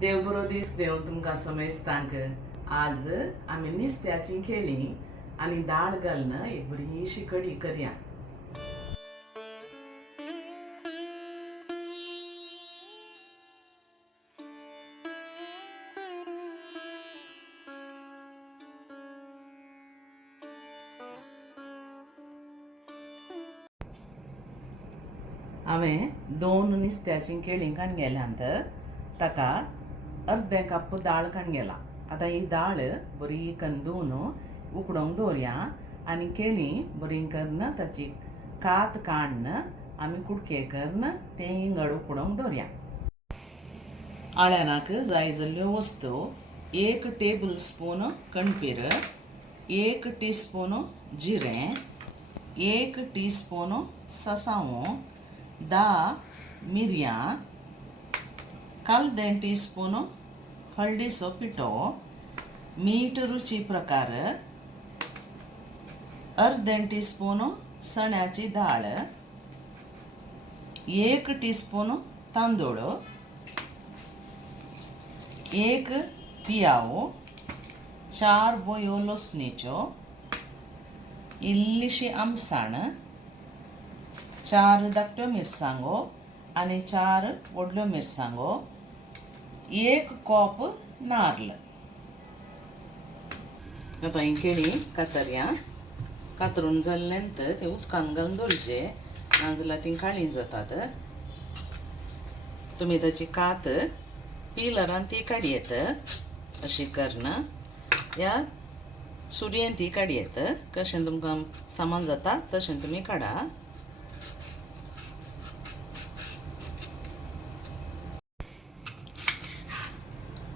देव बरो दीस देव तुमकां समजतांक आज आमी नुस्त्याची केळीं आनी दाळ घालून एक बरीशी कडी करया. हांवें 2 नुस्त्याची केळीं काडून गेल्यांत ताका अर्दे कप दाळ काडून गेला. आतां ही दाळ बरी करून धुवन उकडोवंक दवरया आनी केळीं बरी करून ताची कात काडून आमी कुडके करून तें इंगड उकडोवंक दवरया. आळ्यानाक जाय जाल्ल्यो वस्तू 1 टेबल स्पून कणपीर, 1 टीस्पून जिरें, 1 टीस्पून सासावो, 10 मिरयां, 1/4 टीस्पून हळदीचो पिठो, मीठ रुची प्रकार, 1/2 टीस्पून चण्याची दाळ, 1 टीस्पून तांदूळ, 1 पियाव, 4 बोयो लसणीच्यो, इल्लीशी आमसाण, 4 धाकट्यो मिरसांगो आनी 4 व्हडल्यो मिरसांगो, 1 कप नाल्ल. आतां ही केळीं कातरया. कातरून जाल्ल्यांत ते उदकान घालून दवरचे, नाजाल्यार ती काळीं जातात. तुमी ताची कात पिलरान ती काडयेत अशी करून या सुरयेन ती काडयेत. कशें तुमकां सामान जाता तशें तुमी काडा.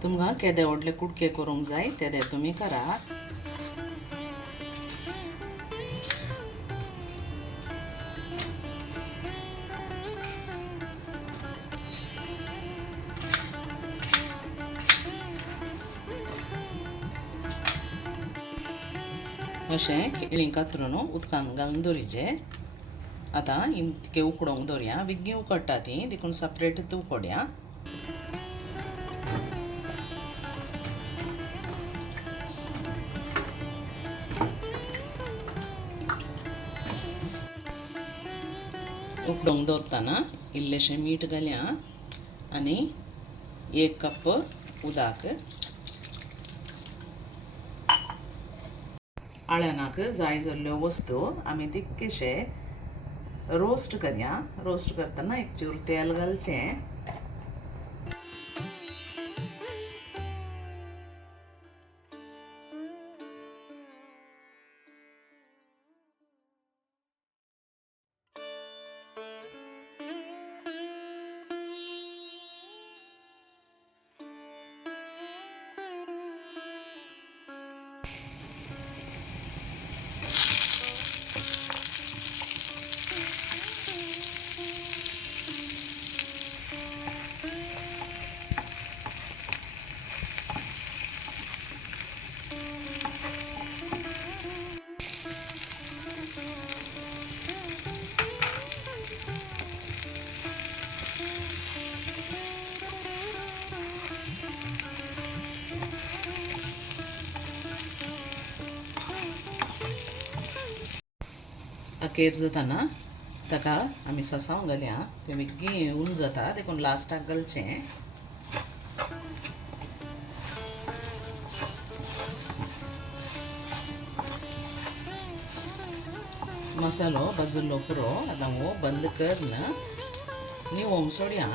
तुमकां केदे व्हडले कुडके करूंक जाय तेदे तुमी करा. अशें केळीं कातरून उदकान घालून दवरिचे. आतां इतके उकडोवंक दवरया. विग्गी उकडटा ती देखून सपरेट उकडया. उकडोवंक दवरतना इल्लेशें मीठ घालया आनी 1 कप उदक. आळ्यानाक जाय जाल्ल्यो वस्तू आमी तितकेशे रोस्ट करया. रोस्ट करतना एक चूर तेल घालचें. अखेर जाताना ताका आमी सासांव घालया. तें बेगीन उंच जाता देखून लास्टाक घालचें. मसालो भाजिल्लो पुरो. आतां हो बंद करून निवोंक सोडया.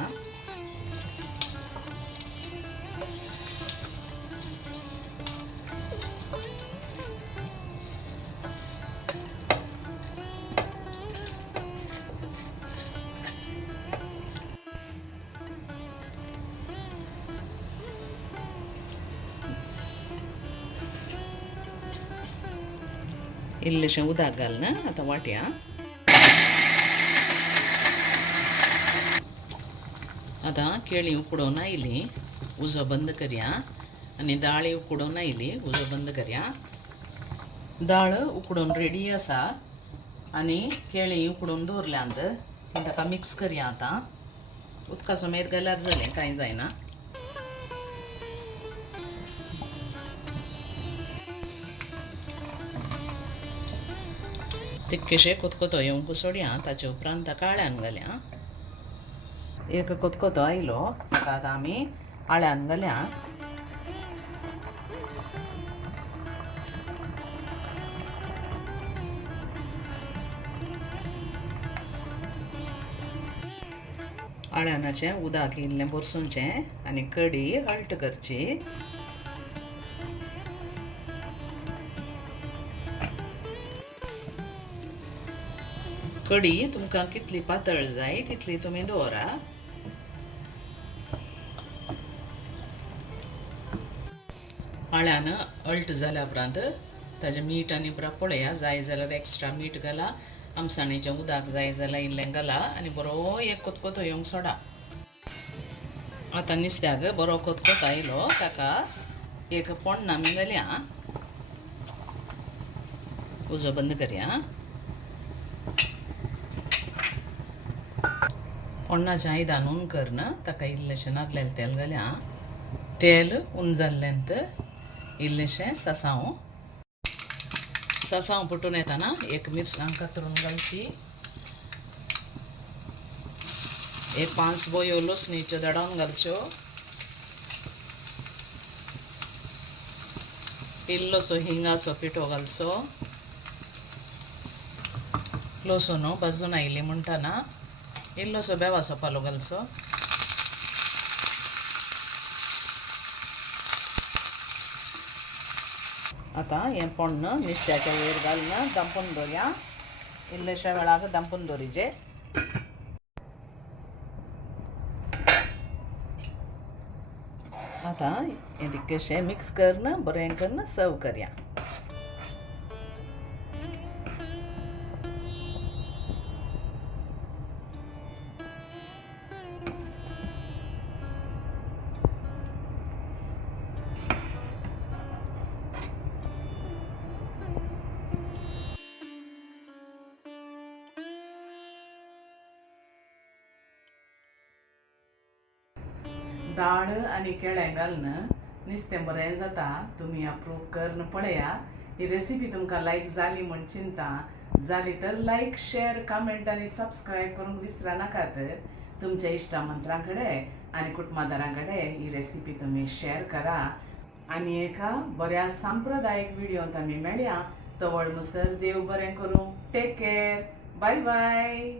इल्लेशें उदक घालून आतां वाटया. आतां केळीं उकडोवन आयलीं, उजो बंद करया आनी दाळ उकडोवन आयली, उजो बंद करया. दाळ उकडोवन रेडी आसा आनी केळीं उकडोवन दवरल्यांत ताका मिक्स करया. आतां उदका समेत घाल्यार जालें, कांय जायना. तितकेशे कोतकोतो येवंक सोडया ताचे उपरांत ताका आळ्यान घाल्या. एक कोतकोतो आयलो ताका आतां आमी आळ्यान घाल्या. आळ्यानाचें उदक इल्लें बोरसूचें आनी कडी हळट करची. कडी तुमकां कितली पातळ जाय तितली तुमी दवरा. आळ्यान अळट जाल्या उपरांत ताजें मीठ आनी बरा पळया. जाय जाल्यार एक्स्ट्रा मीठ घाला. आमसाणीचें उदक जाय जाल्यार इल्लें घाला आनी बरो एक कोतकोतो येवंक सोडा. आतां नुस्त्याक बरो कोतकोतो आयलो ताका एक पोण्ण आमी घालया. उजो बंद करया. पोण्णाचें आयदान उन करना ताका इल्लेशें नाल्लेलें तेल घाल्या. तेल उन जाल्लेंत इल्लेशें सासांव पुटून येताना एक मिरसांग कातरून घालची. एक 5 बोयो लसणीच्यो दडावन घालच्यो. इल्लोसो हिंगाचो पिठो घालचो. लसूण भाजून आयली म्हणटाना इल्लोसो बेवाचो पालो घालचो. आतां हें पोण्ण नुस्त्याच्या वयर घालून दंपून दवरया. इल्लेशा वेळाक दंपून दवरिचें. आतां हें तितकेशें मिक्स करून बरें करून सर्व करया. दाळ आनी केळें घालून नुस्तें बरें जाता. तुमी अप्रूव करून पळया. ही रेसिपी तुमकां लायक जाली म्हण चिंता. जाली तर लायक, शेअर, कमेंट आनी सबस्क्रायब करूंक विसरा नाकात. तुमच्या इश्टामंत्रां कडेन आनी कुटुंबादारां कडेन ही रेसिपी तुमी शेअर करा. आनी एका बऱ्या सांप्रदायीक व्हिडिओंत आमी मेळया. तवळ मुसर देव बरें करूं. Take care. Bye bye.